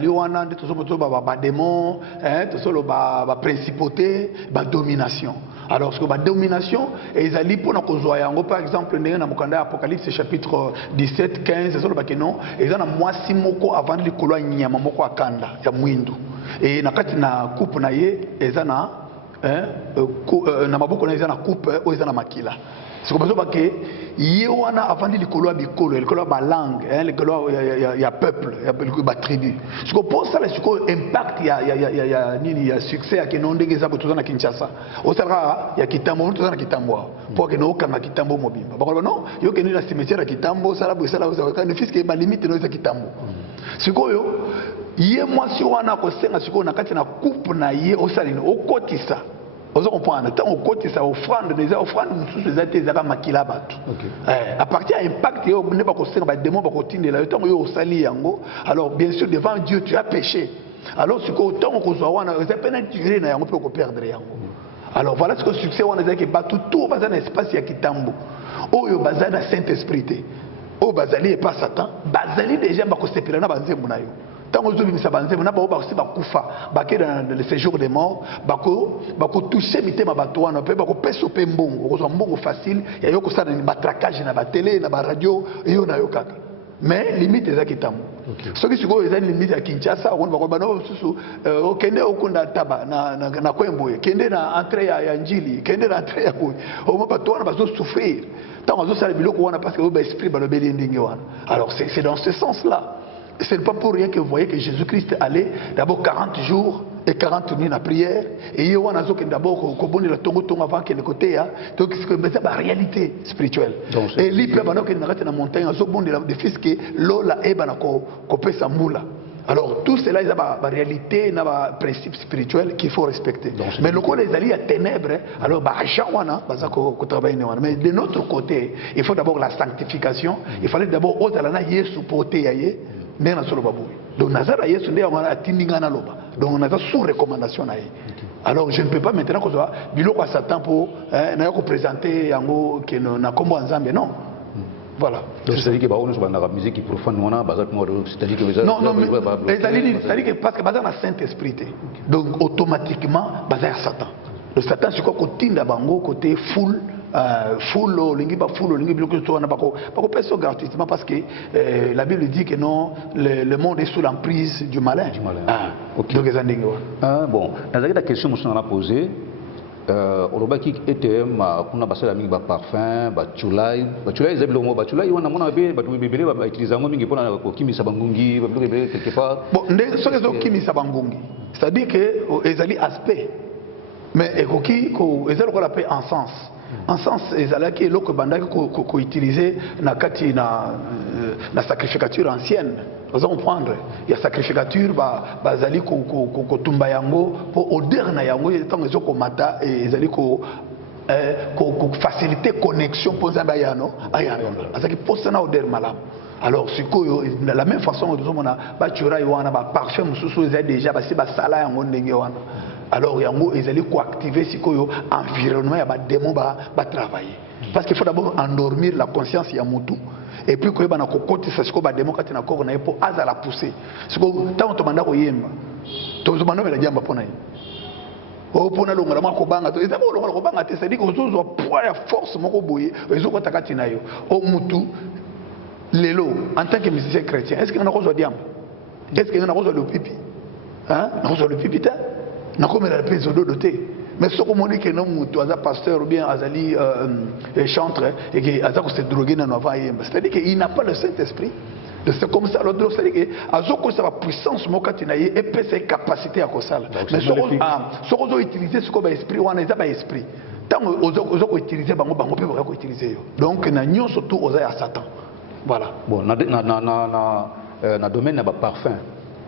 démons, des principautés, des domination. Alors, ce que la domination, ils allaient pour nous par exemple, dans Apocalypse chapitre 17, 15, ils ont moi si moko avant de couloir nyama moko akanda ya mwindu. Et na coupe na ye, ils ont na maboko na ils ont coupe ou ils ont makila. C'est comme ça que Yewana avant de l'école bicolo, l'école ba langue, l'école ya peuple, ya tribu. Ce que pour ça le impact ya succès à non ndenge pour tout na Kinshasa. Au sera ya kitambo tout na kitambo. Pour que no kanga kitambo mobimba. Ba non, yo ke ni na cimetière ya kitambo sala bo sala ka ne fiske ba limite no za kitambo. Sikoyo ye mwasi wana ko senga sikoyo na kati na coupe na ye au salino au kotisa. Vous comprenez, tant au côté ça offrande des offrandes sous ces athées ça makila batu. À partir de l'impact yo ne pas conseiller ba démon ba continuer là tant yo sali yango. Alors bien sûr devant Dieu tu as péché. Alors ce que tant ko wana ça peut tirer na yango peut perdre yango. Alors voilà ce que succès wana zaki batu tout bazana espace ya kitambo. Oyo bazana Saint-Esprit te. O bazali et pas Satan. Bazali déjà ba ko sepela na banzembo na yo. Tant que vous avez na ba aussi ba kufa ba ke dans le séjour des morts ba ko toucher mité ma bato wana pe ba ko peso pe mbongo ko mbongo facile ya yo ko ça na ba traquage na ba télé na ba radio yo na yo kaka mais limite za kitambo ce qui siko ezali limite ya Kinshasa on ba ko bano susu okende okunda taba na kwemboye kende na entrée ya njili kende na entrée ya ko o mo bato wana ba so souffrir tant que ça le biloko wana parce que ba esprit ba lo beli ndingi wana alors c'est dans ce sens là. Ce n'est pas pour rien que vous voyez que Jésus-Christ allait d'abord 40 jours et 40 nuits en prière. Et il y a d'abord le tongo avant qu'il côté. Donc c'est la réalité spirituelle. Et lui, il dans la montagne, il fils que l'eau la copé sa moula. Alors tout cela, il y a la réalité, il y a un principe spirituel qu'il faut respecter. Mais le côté des alliés à ténèbres, alors mais de notre côté, il faut d'abord la sanctification. Il fallait d'abord supporter. Donc Nazara Yesu nde on a tindingana loba. Donc on a sous recommandation na. Alors je ne peux pas maintenant que ça biloko Satan pour na yo présenter yango que na kombo nzambe non. Voilà. Donc c'est-à-dire que on a la musique qui profane wana c'est-à-dire que non c'est-à-dire que parce que bazar na Saint-Esprit. Donc automatiquement bazar Satan. Le Satan c'est quoi kotinda bango côté full lingi biloko to na bako peso gratuitement parce que la Bible dit que non le monde est sous l'emprise du malin. OK. Donc ezandingi wa. Bon, la question que on a posée olobaki était kuna basala mingi ba parfum ba chulai ezabilo mo ba chulai wana mona be ba bibele ba utiliser ngo mingi pona ko kimisa bangungi ba biloko be quelque part. Bon, ndenge soki zo kimisa bangungi c'est-à-dire que ezali aspect mais ekoki ko ezalo ko la paix en sens. En sens, ezalaki eloko bandaki ko utiliser na kati na sacrificature ancienne. Vous allez comprendre. Il y a sacrificature bazali ko tumba yango pour odeur na yango tant ezoko mata et ezali ko faciliter connexion pour Zambayano ayano. Azaki posana odeur malam. Alors de la même façon nous on a bachura wana ba parfum mususu ezali déjà ba sala yango ndenge wana. Alors yango ezali ko activer sikoyo environnement ya ba démon ba travailler parce qu'il faut d'abord endormir la conscience ya mutu et puis ko yeba na kokoti sa siko ba démon kati na koko na pour aza la pousser siko tant to manda ko yemba to zo mano mela jamba pona o pona longa la mako banga to eza ko longa ko banga te c'est-à-dire que zo poids ya force moko boye ezo ko takati na yo o mutu lelo en tant que musicien chrétien est-ce que on a reçu diam est-ce que on a reçu le pipi hein on a reçu le pipi ta na comme la paix zo doté mais ce qu'on dit que non mutu aza pasteur ou bien azali chantre et que aza ko se droguer na nova yemba c'est-à-dire qu'il n'a pas le Saint-Esprit. C'est comme ça, l'autre, c'est-à-dire que la puissance et puis ses capacités à ça. Mais ce qu'on a utilisé, ce qu'on a esprit, on a pas esprit. Tant qu'on a utilisé, on peut utiliser. Donc, on a surtout aux à Satan. Voilà. Bon, dans le domaine de parfum,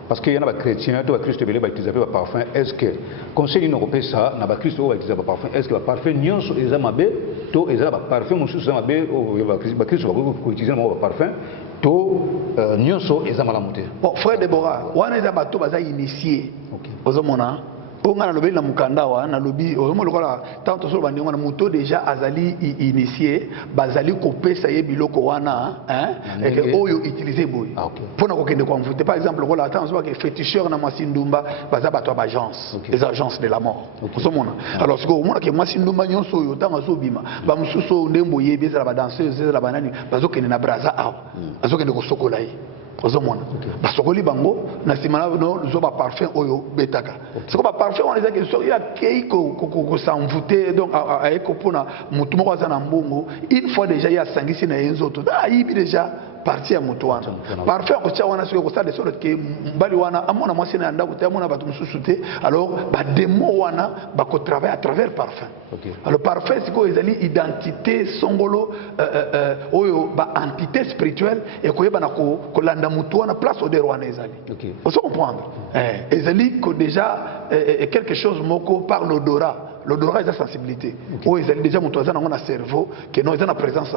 parce qu'il y a des chrétiens, tous les chrétiens qui utilisent le parfum, est-ce que, conseil européen, ça, dans les chrétiens qui utilisent le parfum, est-ce que le parfum, nous sommes les amabés, tous les parfums, nous sommes les amabés, les chrétiens qui utilisent le parfum, tous nous sommes les amabés. Bon, frère Déborah, on a des bateaux initiés. Aux hommes, on a lobby na mukanda wa na lobby omo lokola tanto so bandingo na moto déjà azali initié bazali kopesa ye biloko wana et que oyo utiliser boy pour na kokende kwa mvute par exemple lokola tanto so que féticheur na Mwasindumba baza bato ba agence les agences de la mort osomona alors ce que omona que Mwasindumba nyonso oyo tanto so bima ba mususo ndembo yebi za ba danseuse za ba nani bazokende na braza awa bazokende ko sokola yi ozomona basokoli bango na simana no zo ba parfum oyo betaka c'est comme parfum on les a que so ya keiko ko s'envoûter donc a ekopona mutu moko za na mbongo une fois déjà ya sangisi na yenzoto da yibi déjà partie à mutuana parfum ko tia wana siko ça de sorte que mbali wana amona mwasi na ndako te amona batu mususute alors ba demo wana ba ko travailler à travers parfum alors parfum c'est quoi ezali identité songolo oyo ba entité spirituelle et ko yeba na ko landa mutuana place au derwana ezali on se comprendre ezali ko déjà quelque chose moko par l'odorat est la sensibilité ou ezali déjà mutuana na cerveau que non ezana présence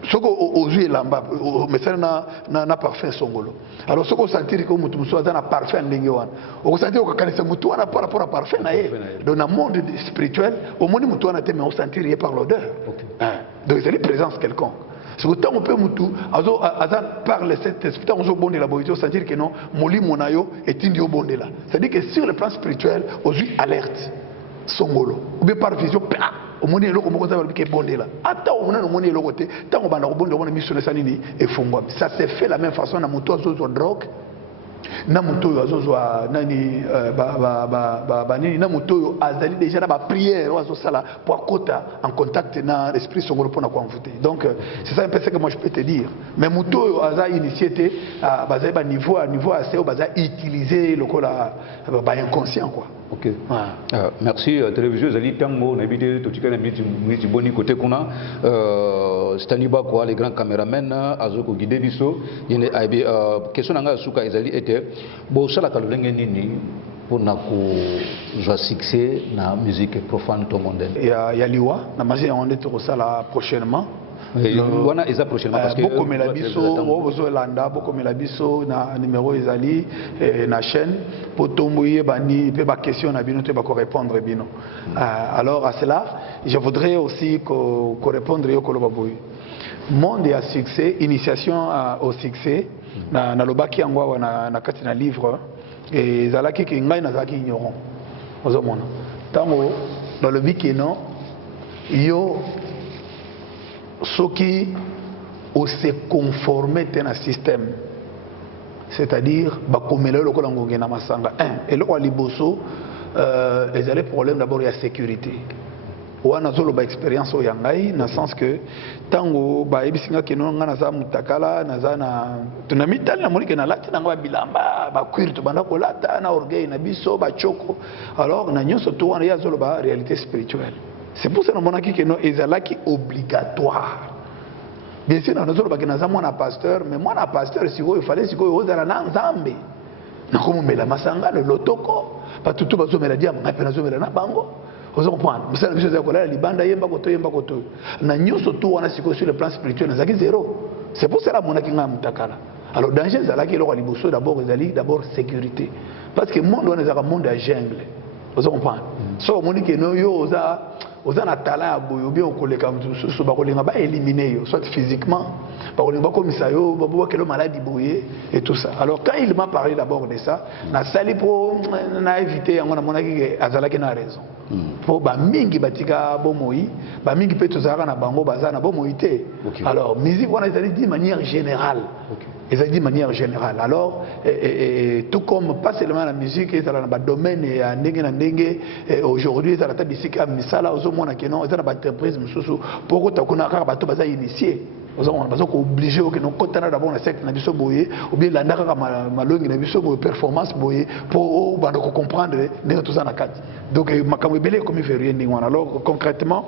ce aux yeux lamba mais ça na parfum songolo alors ce qu'on sentir que mutu muso na parfum ndenge wana on sentir que quand c'est mutu wana par rapport à parfum na ye dans le monde spirituel au monde mutu wana te mais on sentir par l'odeur donc c'est une présence quelconque. C'est autant on peut mutu azan parle cette esprit on zo bonde la boyo sentir que non moli monayo est indio bonde là c'est-à-dire que sur le plan spirituel aux yeux alerte songolo ou bien par vision au monde eloko moko za ke bonde là ata on a no monde eloko te tango banda ko bonde on mission na sanini e fungwa ça s'est fait la même façon na moto azo drogue na moto azo nani nini na moto azali déjà na ba prière azo sala pour kota en contact na esprit songolo pour na ko envoûter donc c'est ça un peu ce que moi je peux te dire mais moto aza initié bazali ba niveau assez baza utiliser lokola ba inconscient quoi. Ok. Merci. Télévision Zali Tango, Nabide, Totikana Miti Boni côté Kuna, Staniba quoi, les grands caméramens, Azoko Guide Bisso, il y a des questions à Souka Ezali était bon ça la Kalulenge Nini pour na succès na musique profane tout monde. Il y a Liwa, na magie on est tout ça là prochainement. Wana eza prochainement parce que beaucoup besoin landa beaucoup melabiso na numéro ezali na chaîne pour tomboyer bani pe ba question na bino te ba ko répondre bino alors à cela je voudrais aussi ko répondre yo ko lobaboy monde à succès initiation au succès na lobaki yango na kati na livre et zalaki ki ngai na zaki ignorant ozomona tango dans le but que non yo ceux qui se conformer à un système, c'est-à-dire comme le local na masanga et le liboso les allés problème d'abord il y a sécurité ou on a zolo ba expérience au yangai dans le sens que tango ba ebisinga ke non ngana za mutakala na za na tunamital na molike na lati na ngwa bilamba ba kwirtu banda ko lata na orgueil na biso ba choko alors na nyonso to wana ya zolo ba réalité spirituelle. C'est pour ça que nous avons dit que nous sommes obligatoire. Bien sûr, nous avons dit que nous sommes pasteur, mais moi, pasteur, il fallait que nous soyons en Zambie. Nous avons dit que nous sommes en Lotoko. Pas tout le monde a dit que nous sommes en Bango. Vous comprenez? Nous sommes en Libanda, nous sommes sur le plan spirituel, nous sommes zéro. C'est pour ça que nous avons dit que nous sommes alors, dans le danger, d'abord sécurité. Parce que le monde est un monde à jungle. Vous comprenez? so omoni ke no yo oza na talent ya boye ou bien okoleka mosusu bakolinga baélimine yo soit physiquement bakolinga bakomisa yo babobakelo maladie boye et tout ça. Alors quand il m'a parlé d'abord de ça nasali mpo na éviter yango namonaki ke azalaki na raison mpo bamingi batika bomoi bamingi mpe tozalaka na bango baza na bomoi te. Alors musique wana ezali d'une manière générale. Et ça dit de manière générale. Alors, tout comme pas seulement la musique, il y a un domaine, aujourd'hui, il y a la table ici, il y a une entreprise, pour que tu aies initié. Nous sommes obligés de nous contenir d'abord le secteur ou bien la langue performance pour comprendre tout ça. Donc, alors concrètement,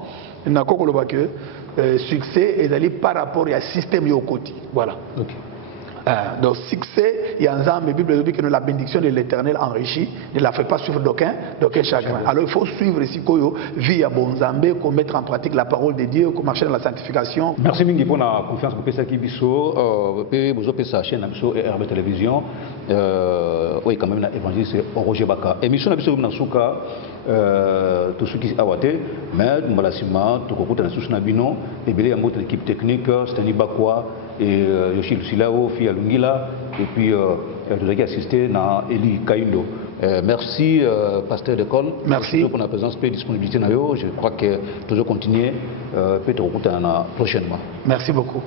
il y a un succès est par rapport au système au côté. Voilà. Donc succès, il y a un exemple, la Bible dit que la bénédiction de l'Éternel enrichit, ne la fait pas suivre d'aucun chagrin. Alors il faut suivre ici via Bonzambé, qu'on mettre en pratique la parole de Dieu, qu'on marche dans la sanctification. Merci Mingi pour la confiance pour Pessa Kibiso, et vous avez sa chaîne et RB Télévision. Oui, quand même, l'évangéliste Roger Baka. Émission Nabiso Nasuka, tout ce qui est awate, mais Mbalassima, tout le monde est Nabino, et bien l'équipe technique, Stani Bakwa. Et Yoshi Lucilao, Fia Lungila, et puis vous avez assisté à Eli Kaindo. Merci, pasteur d'école. Merci pour la présence et la disponibilité. Je crois que toujours continuer, peut-être prochainement. Merci beaucoup.